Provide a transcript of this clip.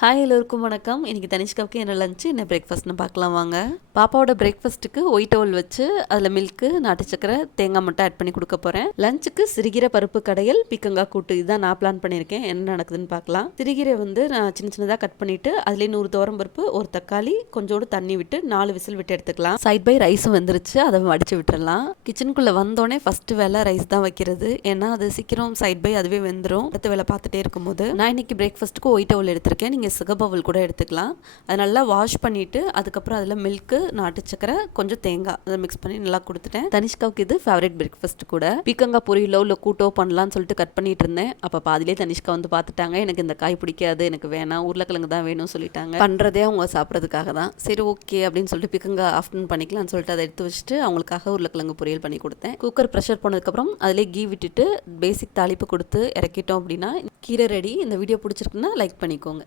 Hi எல்லோருக்கும் வணக்கம். இன்றைக்கி தனிஷ்காவுக்கு என்ன லஞ்சு என்ன பிரேக்ஃபாஸ்ட்னு பார்க்கலாம் வாங்க. பாப்பாவோட பிரேக்ஃபாஸ்ட்டுக்கு ஒயிட் ஓவல் வச்சு அதில் மில்க்கு, நாட்டு சக்கரை, தேங்காய் மட்டும் ஆட் பண்ணி கொடுக்க போகிறேன். லஞ்சுக்கு சிறுகீரை பருப்பு கடையல், பீக்கங்காய் கூட்டு இதுதான் நான் பிளான் பண்ணியிருக்கேன். என்ன நடக்குதுன்னு பார்க்கலாம். சிறுகீரை நான் சின்ன சின்னதாக கட் பண்ணிவிட்டு அதிலே 100 துவரம் பருப்பு, ஒரு தக்காளி, கொஞ்சோடு தண்ணி விட்டு 4 விசில் விட்டு எடுத்துக்கலாம். சைட் பை ரைஸும் வெந்துருச்சு, அதை வடித்து விட்டுறலாம். கிச்சனுக்குள்ளே வந்தோடனே ஃபஸ்ட்டு வேலை ரைஸ் தான் வைக்கிறது. ஏன்னா அது சீக்கிரம் சைட் பை அதுவே வெந்துடும். அடுத்த வேலை பார்த்துட்டே இருக்கும்போது நான் இன்றைக்கி பிரேக்ஃபாஸ்ட்டுக்கு ஒயிட் ஓவல் எடுத்திருக்கேன். நீங்கள் சிகப்பவல் கூட எடுத்துக்கலாம். அதை நல்லா வாஷ் பண்ணிவிட்டு அதுக்கப்புறம் அதில் மில்க்கு, நாட்டு சக்கரை, கொஞ்சம் தேங்காய் அதை மிக்ஸ் பண்ணி நல்லா கொடுத்துட்டேன். தனிஷ்காவுக்கு இது ஃபேவரட் பிரேக்ஃபாஸ்ட் கூட. பீக்கங்காய் பொரியலோ இல்லை கூட்டோ பண்ணலான்னு சொல்லிட்டு கட் பண்ணிட்டு இருந்தேன். அப்போ பாதிலே தனிஷ்கா பார்த்துட்டாங்க. எனக்கு இந்த காய் பிடிக்காது, எனக்கு வேணாம், உருளைக்கிழங்கு தான் வேணும்னு சொல்லிட்டாங்க. பண்ணுறதே அவங்க சாப்பிட்றதுக்காக தான். சரி ஓகே அப்படின்னு சொல்லிட்டு பீக்கங்காய் ஆஃப்டர்நூன் பண்ணிக்கலாம்னு சொல்லிட்டு அதை எடுத்து வச்சுட்டு அவங்களுக்காக உருளைக்கிழங்கு பொரியல் பண்ணி கொடுத்தேன். குக்கர் ப்ரெஷர் பண்ணதுக்கப்புறம் அதிலே கீ விட்டுட்டு பேசிக் தாளிப்பு கொடுத்து இறக்கிட்டோம் அப்படின்னா கீரை ரெடி. இந்த வீடியோ பிடிச்சிருக்குன்னா லைக் பண்ணிக்கோங்க.